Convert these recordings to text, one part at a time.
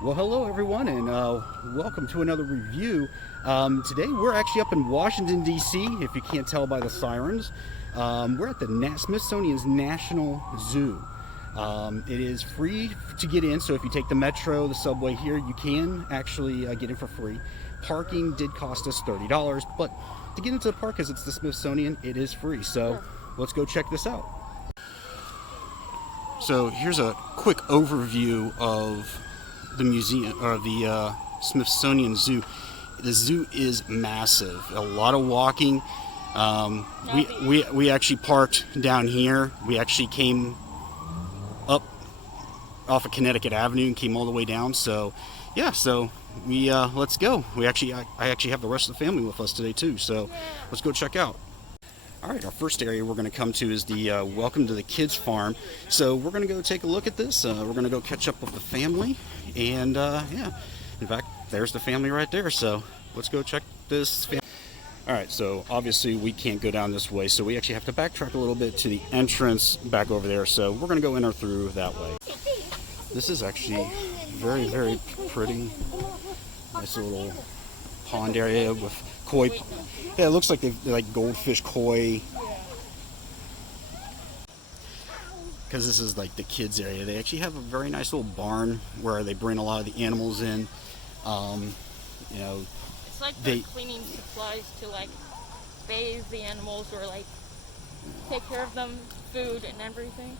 Well, hello everyone, and welcome to another review. Today we're actually up in Washington, D.C., if you can't tell by the sirens. We're at the Smithsonian's National Zoo. It is free to get in, so if you take the metro, the subway here, you can actually get in for free. Parking did cost us $30, but to get into the park, because it's the Smithsonian, it is free. So let's go check this out. So here's a quick overview of the museum, or the Smithsonian Zoo. The zoo is massive. A lot of walking. We actually parked down here. We actually came up off of Connecticut Avenue and came all the way down. So yeah, so we let's go. I actually have the rest of the family with us today too. So let's go check out. All right, our first area we're going to come to is the Welcome to the Kids Farm. So we're going to go take a look at this. We're going to go catch up with the family. And yeah, in fact, there's the family right there. So let's go check this family. All right, so obviously we can't go down this way. So we actually have to backtrack a little bit to the entrance back over there. So we're going to go enter through that way. This is actually very, very pretty. Nice little pond area with koi. Yeah, it looks like they're like goldfish koi. Because this is like the kids area. They actually have a very nice little barn where they bring a lot of the animals in. You know, it's like they're cleaning supplies to like bathe the animals or like take care of them, food and everything.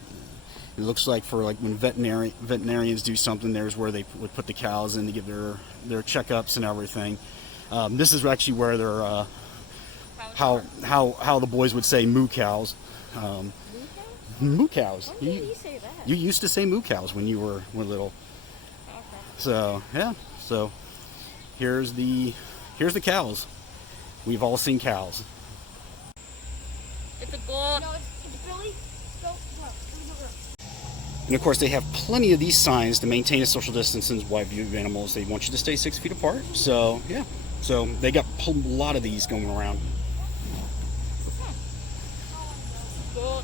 It looks like for like when veterinarians do something, there's where they would put the cows in to give their checkups and everything. This is actually where they're how the boys would say moo cows. Moo cows. When did you say that? You used to say moo cows when you were little. Okay. So yeah. So here's the cows. We've all seen cows. It's a goat. No, it's really. Go. And of course, they have plenty of these signs to maintain a social distance and wide view of animals. They want you to stay 6 feet apart. So yeah. So they got a lot of these going around. Goat.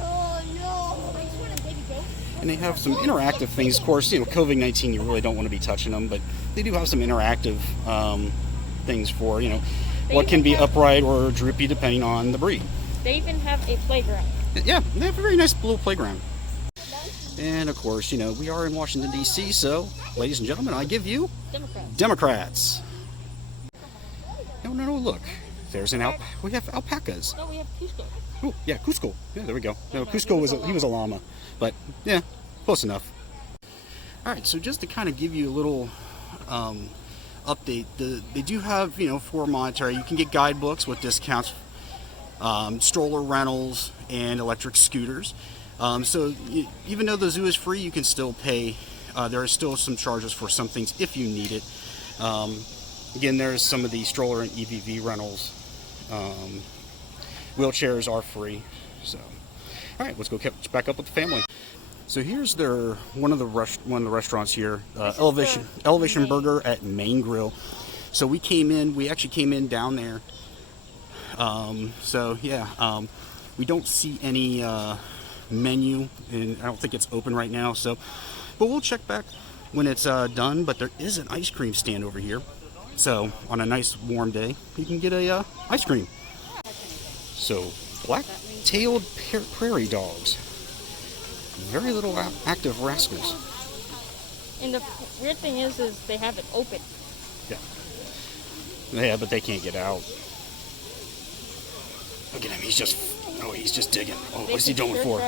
Oh no! I swear to baby goat. And they have some interactive things. Of course, you know, COVID-19, you really don't want to be touching them, but they do have some interactive things for, you know, what can be upright or droopy depending on the breed. They even have a playground. Yeah, they have a very nice little playground. And of course, you know, we are in Washington, D.C., so, ladies and gentlemen, I give you Democrats. No, look. There's we have alpacas. No, we have Cusco. Oh, yeah, Cusco. Yeah, there we go. No, Cusco was a llama, but yeah, close enough. All right, so just to kind of give you a little update, they do have, you know, for monetary, you can get guidebooks with discounts, stroller rentals, and electric scooters. So even though the zoo is free, you can still pay. There are still some charges for some things if you need it. Again, there's some of the stroller and EVV rentals. Wheelchairs are free. So, all right, let's go catch back up with the family. So here's one of the restaurants here, Elevation Burger at Main Grill. So we actually came in down there. So yeah, we don't see any menu, and I don't think it's open right now. So, but we'll check back when it's done. But there is an ice cream stand over here. So on a nice warm day, you can get a ice cream. So black-tailed prairie dogs, very little active rascals. And the weird thing is they have it open. Yeah, but they can't get out. Look at him, he's just digging. Oh, what is he doing for?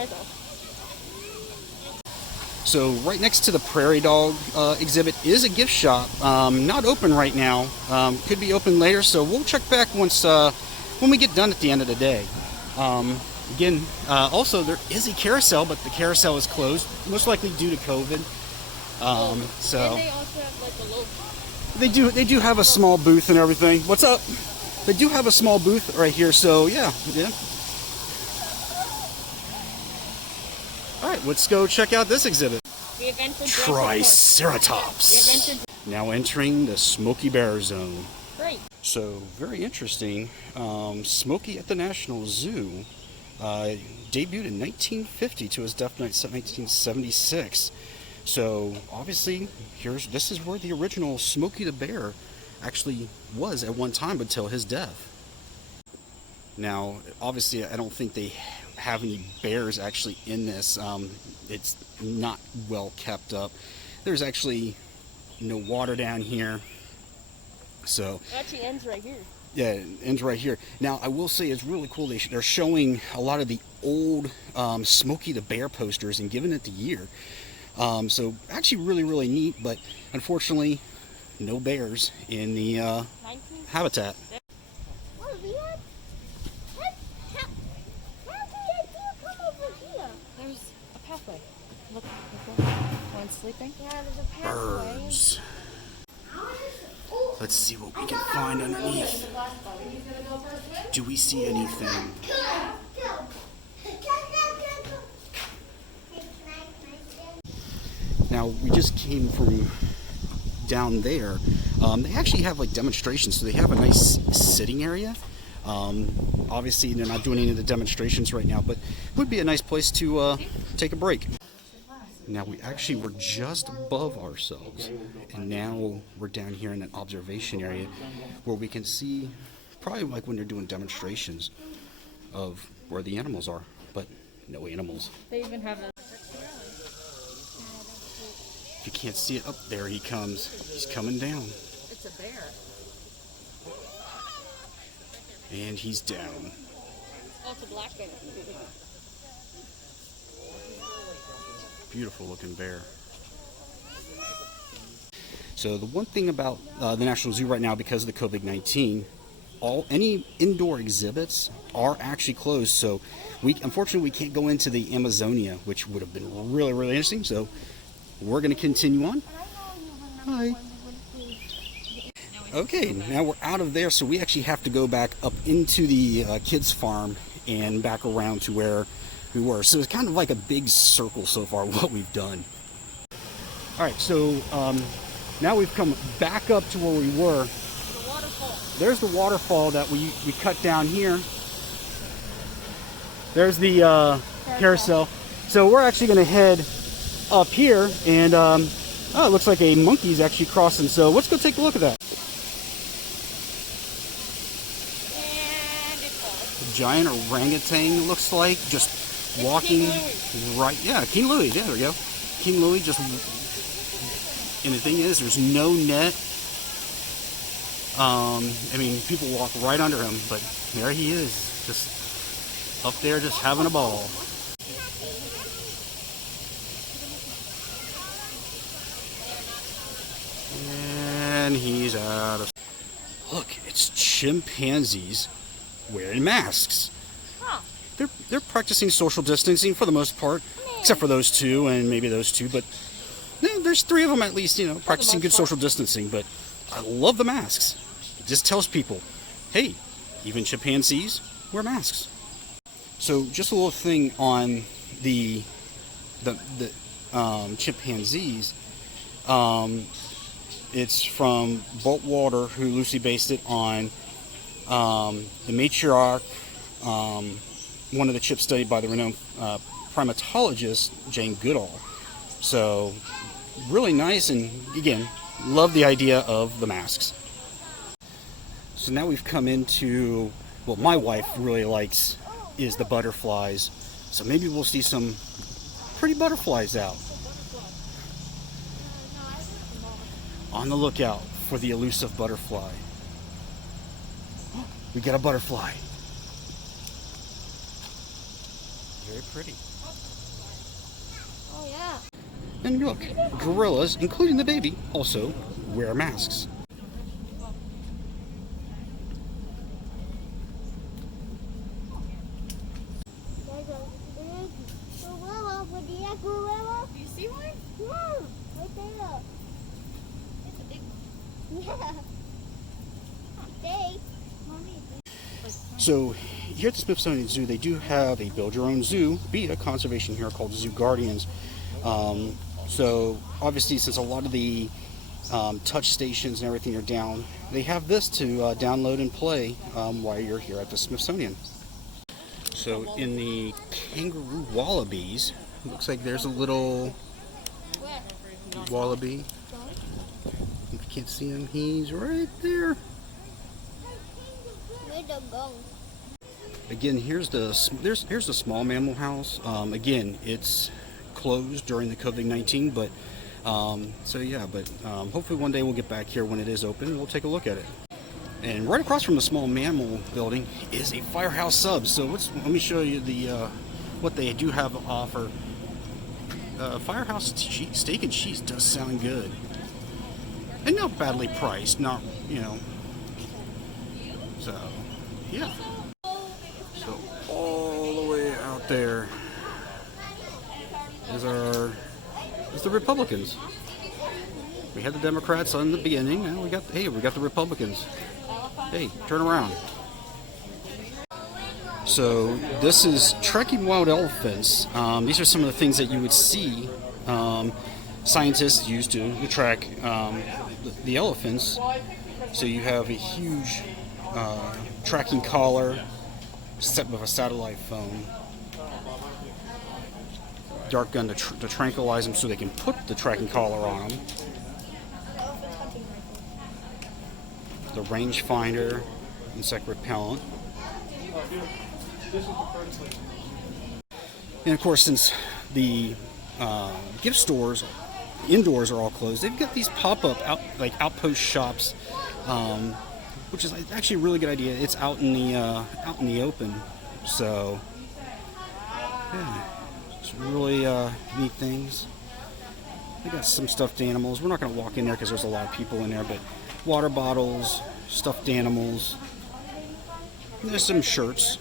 So right next to the prairie dog exhibit is a gift shop. Not open right now. Could be open later. So we'll check back when we get done at the end of the day. Again, also there is a carousel, but the carousel is closed, most likely due to COVID. So and they also have like a low. they do have a small booth and everything. What's up? They do have a small booth right here. So yeah. All right, let's go check out this exhibit. We have entered Triceratops. Now entering the Smokey Bear Zone. Great. So, very interesting. Smokey at the National Zoo debuted in 1950 to his death in 1976. So obviously, this is where the original Smokey the Bear actually was at one time until his death. Now, obviously, I don't think they have any bears actually in this. It's not well kept up. There's actually no water down here. So It actually ends right here. yeah, it ends right here. Now, I will say it's really cool. They're showing a lot of the old Smokey the Bear posters and giving it the year. So actually really, really neat, but unfortunately, no bears in the habitat. Oh, Leon? How did you come over here? There's a pathway. Look. One's sleeping. Yeah, there's a pathway. Birds. Let's see what we can find underneath. Do we see anything? Now, we just came from down there. They actually have like demonstrations, so they have a nice sitting area. Obviously, they're not doing any of the demonstrations right now, but it would be a nice place to take a break. Now, we actually were just above ourselves, and now we're down here in an observation area where we can see, probably like when they're doing demonstrations of where the animals are, but no animals. They even have a... If you can't see it, up there he comes. He's coming down. It's a bear. And he's down. Oh, it's a black bear. Beautiful looking bear. So the one thing about the National Zoo right now, because of the COVID-19, any indoor exhibits are actually closed. So unfortunately we can't go into the Amazonia, which would have been really, really interesting. So we're going to continue on. Hi. Okay, now we're out of there, so we actually have to go back up into the kids' farm and back around to where we were. So it's kind of like a big circle so far what we've done. All right, so now we've come back up to where we were. The waterfall. There's the waterfall that we cut down here. There's the carousel. So we're actually going to head up here, and it looks like a monkey's actually crossing. So let's go take a look at that. And it's all. Giant orangutan looks like, just walking right. Yeah, King Louie. Yeah, there we go. King Louie just. And the thing is, there's no net. I mean, people walk right under him, but there he is, just up there, just having a ball. And he's out of. Look, it's chimpanzees wearing masks. Huh. They're practicing social distancing for the most part, except for those two and maybe those two. But there's three of them at least, practicing good social distancing. But I love the masks. It just tells people, hey, even chimpanzees wear masks. So just a little thing on the chimpanzees. It's from Bolt Walter, who loosely based it on the matriarch, one of the chips studied by the renowned primatologist Jane Goodall. So really nice, and again, love the idea of the masks. So now we've come into what my wife really likes is the butterflies. So maybe we'll see some pretty butterflies out. On the lookout for the elusive butterfly. We got a butterfly. Very pretty. Oh, yeah. And look, gorillas, including the baby, also wear masks. There's a big gorilla. Would you have gorilla? Do you see one? Yeah, right there. It's a big one. Yeah. Big. So here at the Smithsonian Zoo, they do have a build your own zoo, be a conservation hero called Zoo Guardians. So obviously, since a lot of the touch stations and everything are down, they have this to download and play while you're here at the Smithsonian. So in the Kangaroo Wallabies, it looks like there's a little wallaby. If you can't see him, he's right there. Where'd they go? Again, here's the small mammal house. Again, it's closed during the COVID-19, but hopefully one day we'll get back here when it is open and we'll take a look at it. And right across from the small mammal building is a Firehouse Subs. So let me show you the what they do have to offer. Firehouse steak and cheese does sound good, and not badly priced. Not So yeah. So all the way out there is the Republicans. We had the Democrats on the beginning. Now we got the Republicans. Hey, turn around. So this is tracking wild elephants. These are some of the things that you would see scientists use to track the elephants. So you have a huge tracking collar set with a satellite phone, dart gun to tranquilize them so they can put the tracking collar on them, the rangefinder, insect repellent. And of course, since the gift stores indoors are all closed, they've got these pop-up outpost shops, which is actually a really good idea. It's out in the open, so yeah, it's really neat things. They got some stuffed animals. We're not going to walk in there because there's a lot of people in there, but water bottles, stuffed animals. And there's some shirts.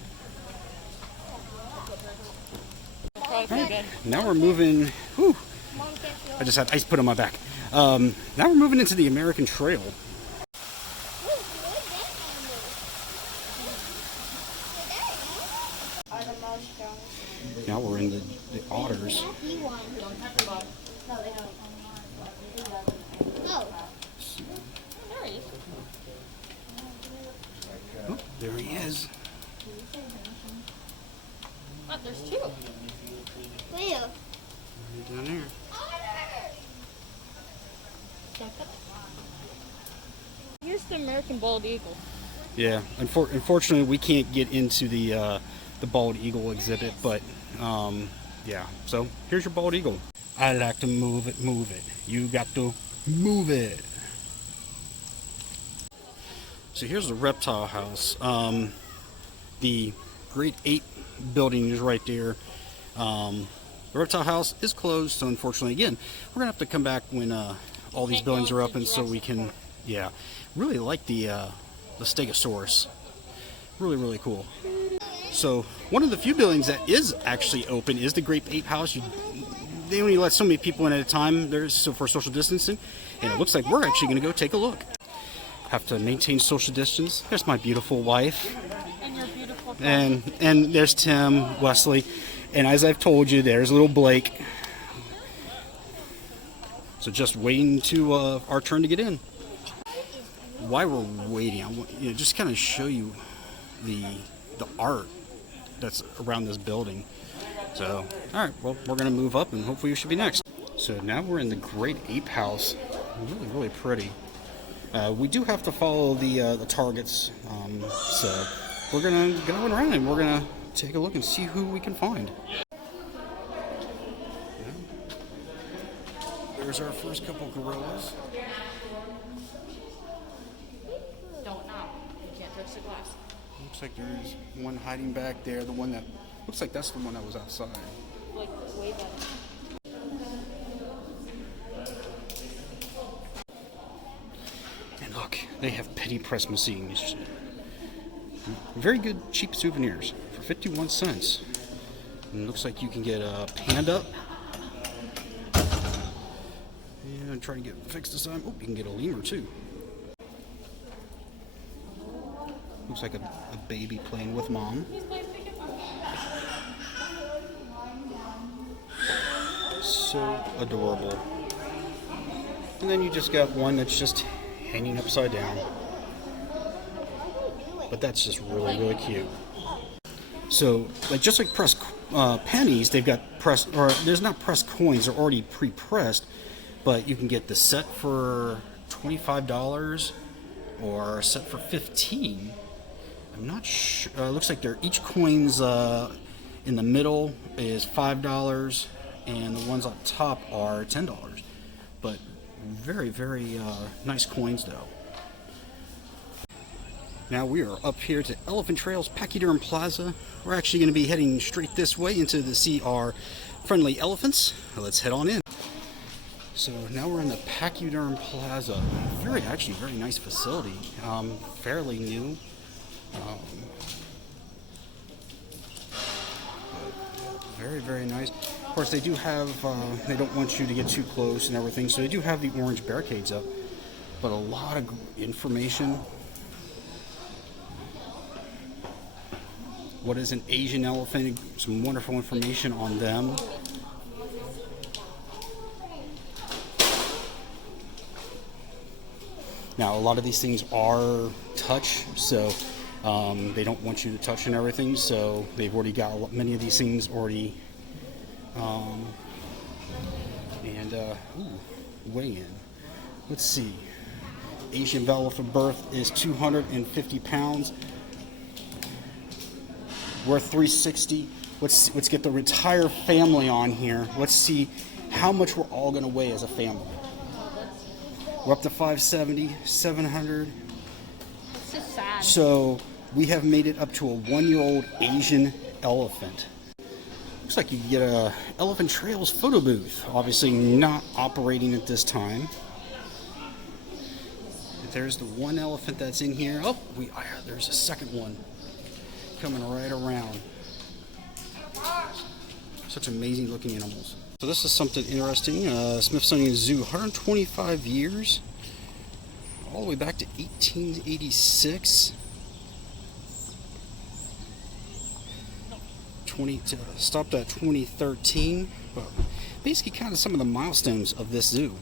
Right. Now we're moving. Whew, I just had ice put on my back. Now we're moving into the American Trail. Now we're in the otters. Oh, there he is. Oh, there's two. Where? Down there. Here's the American bald eagle. Yeah, unfortunately we can't get into the bald eagle exhibit, but yeah. So here's your bald eagle. I like to move it. You got to move it. So here's the reptile house. The Great Ape building is right there. The reptile house is closed, so unfortunately, again, we're gonna have to come back when all these buildings are open, so we can, yeah, really like the Stegosaurus. Really cool. So one of the few buildings that is actually open is the Great Ape House. They only let so many people in at a time. For social distancing, and it looks like we're actually gonna go take a look. Have to maintain social distance. There's my beautiful wife. And your beautiful dog. And there's Tim, Wesley, and as I've told you, there's little Blake. So just waiting to our turn to get in. While we're waiting, I want just kind of show you the art that's around this building. So, all right, well, we're gonna move up, and hopefully you should be next. So now we're in the Great Ape House. Really pretty. We do have to follow the targets, so we're gonna go around and we're gonna take a look and see who we can find. Yeah. There's our first couple gorillas. Don't knock. You can't touch the glass. Looks like there's one hiding back there. The one that looks like that's the one that was outside. Like way better. And look, they have penny press machines. Very good, cheap souvenirs for 51 cents. And it looks like you can get a panda. And try to get fixed this time. Oh, you can get a lemur too. Looks like a baby playing with mom. So adorable. And then you just got one that's just hanging upside down. But that's just really cute. So, just like pressed pennies, they've got pressed, or there's not pressed coins, they're already pre-pressed. but you can get the set for $25 or a set for $15. I'm not sure. Looks like they're each coins in the middle is $5, and the ones on top are $10. But very, very nice coins, though. Now we are up here to Elephant Trails Pachyderm Plaza. We're actually going to be heading straight this way to see our friendly elephants. Let's head on in. So now we're in the Pachyderm Plaza. Actually very nice facility. Fairly new. Very, very nice. Of course, they do have, they don't want you to get too close and everything, so they do have the orange barricades up. But a lot of information. What is an Asian elephant? Some wonderful information on them. Now, a lot of these things are touch, so they don't want you to touch and everything, so they've already got many of these things already. Weigh in. Let's see. Asian elephant birth is 250 pounds. Worth $360. Let's get the entire family on here. Let's see how much we're all going to weigh as a family. We're up to 570, 700. It's just sad. So we have made it up to a 1-year-old Asian elephant. Looks like you can get a Elephant Trails photo booth. Obviously not operating at this time. There's the one elephant that's in here. Oh, there's a second one coming right around. Such amazing looking animals. So this is something interesting. Smithsonian Zoo, 125 years, all the way back to 1886. Stopped at 2013, but basically kind of some of the milestones of this zoo.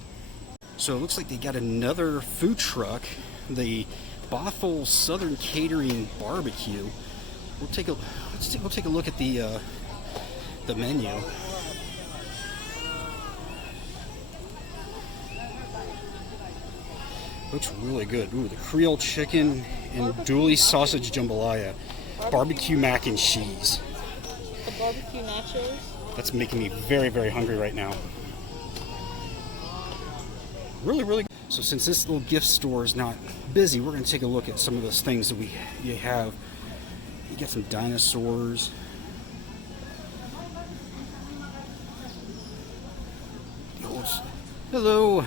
So it looks like they got another food truck, the Bothell Southern Catering Barbecue. We'll take a look at the menu. Looks really good. Ooh, the Creole chicken and Dooley sausage jambalaya, barbecue mac and cheese. The barbecue nachos. That's making me very, very hungry right now. Really, really good. So since this little gift store is not busy, we're going to take a look at some of those things that you have. You get some dinosaurs. Hello.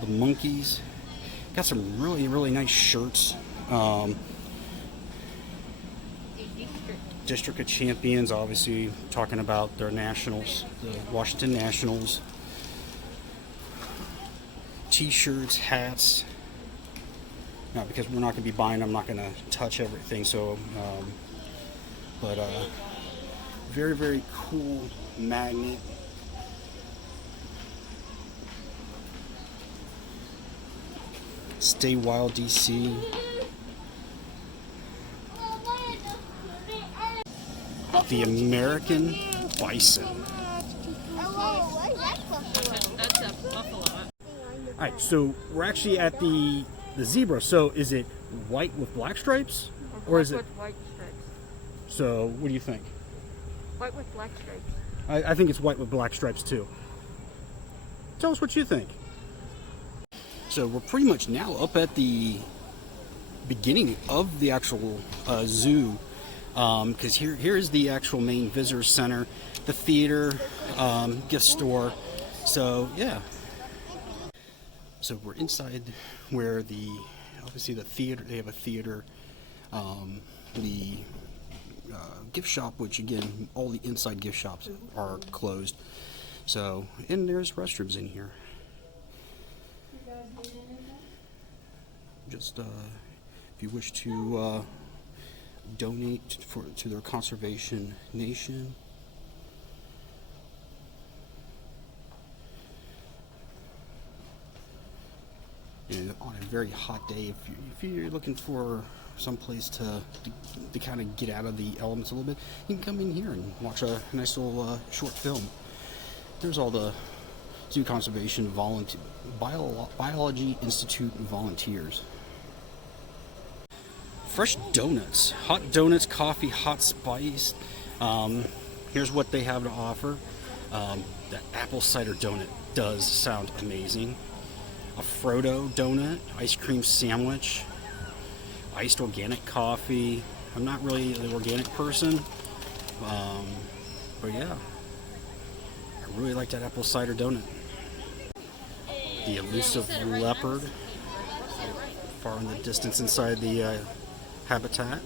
The monkeys. Got some really, really nice shirts. District of Champions, obviously talking about their nationals, the Washington Nationals. T-shirts, hats. Now, because we're not going to be buying, I'm not going to touch everything. So, very, very cool magnet. Stay Wild DC. The American bison. That's a buffalo. Alright, so we're actually at the zebra. So is it white with black stripes? Or is it with white stripes? So what do you think? White with black stripes. I think it's white with black stripes too. Tell us what you think. So we're pretty much now up at the beginning of the actual zoo, because here is the actual main visitor center, the theater, gift store. So yeah. So we're inside where obviously the theater, they have a theater, the gift shop, which again, all the inside gift shops are closed. So, and there's restrooms in here. Just if you wish to donate to their conservation nation. And on a very hot day, if you're looking for some place to kind of get out of the elements a little bit, you can come in here and watch a nice little short film. There's all the Zoo Conservation Biology Institute volunteers. Fresh donuts, hot donuts, coffee, hot spice. Here's what they have to offer. The apple cider donut does sound amazing. A Frodo donut, ice cream sandwich, iced organic coffee. I'm not really an organic person, but yeah, I really like that apple cider donut. The elusive leopard, far in the distance inside the habitat.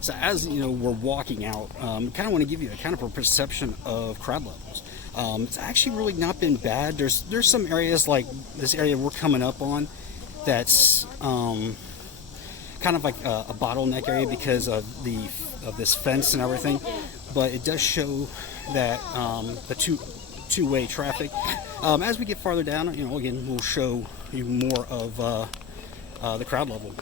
So as you know, we're walking out, kind of want to give you a kind of a perception of crowd levels. It's actually really not been bad. There's some areas like this area we're coming up on that's kind of like a bottleneck area because of this fence and everything. But it does show that the two-way traffic. As we get farther down, you know, again, we'll show you more of the crowd level.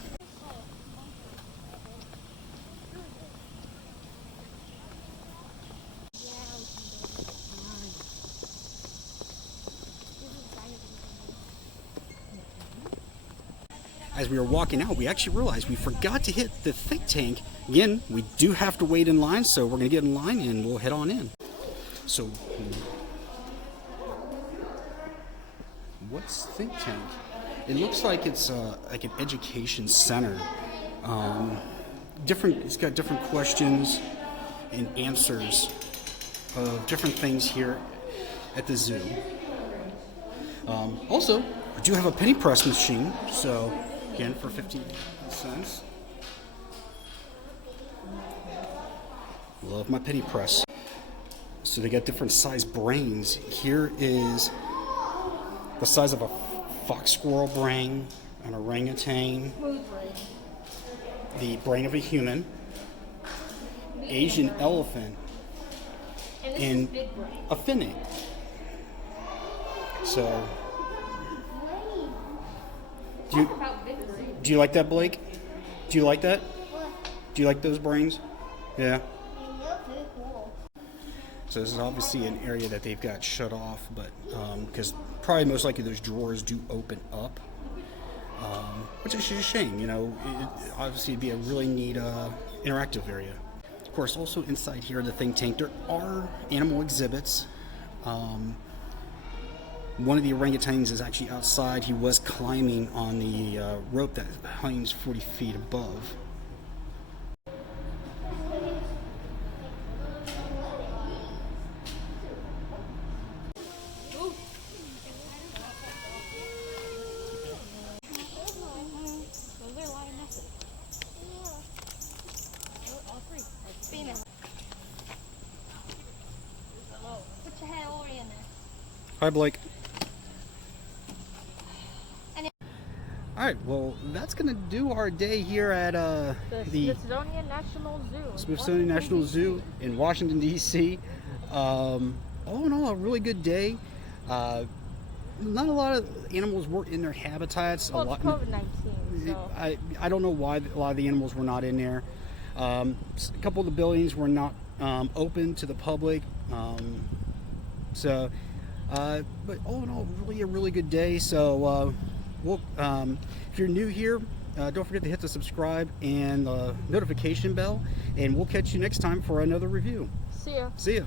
As we were walking out, we actually realized we forgot to hit the think tank. Again, we do have to wait in line, so we're going to get in line and we'll head on in. So, what's think tank? It looks like it's like an education center. It's got different questions and answers of different things here at the zoo. Also, we do have a penny press machine, so again for 50 cents. Love my penny press. So they got different size brains. Here is the size of a fox squirrel brain, an orangutan, the brain of a human, Asian elephant, and a finny. So do you like that, Blake? Do you like that? Do you like those brains? Yeah. So this is obviously an area that they've got shut off, but because probably most likely those drawers do open up, which is a shame. You know, obviously it'd be a really neat interactive area. Of course, also inside here, the think tank, there are animal exhibits. One of the orangutans is actually outside. He was climbing on the rope that hangs 40 feet above. Hi, Blake. Alright, well, that's going to do our day here at the Smithsonian National Zoo. Smithsonian National Zoo in Washington, D.C. All in all, a really good day. Not a lot of animals were in their habitats. Well, it's COVID-19, so. I don't know why a lot of the animals were not in there. A couple of the buildings were not open to the public. But all in all, really a really good day. So if you're new here, don't forget to hit the subscribe and the notification bell, and we'll catch you next time for another review. See ya. See ya.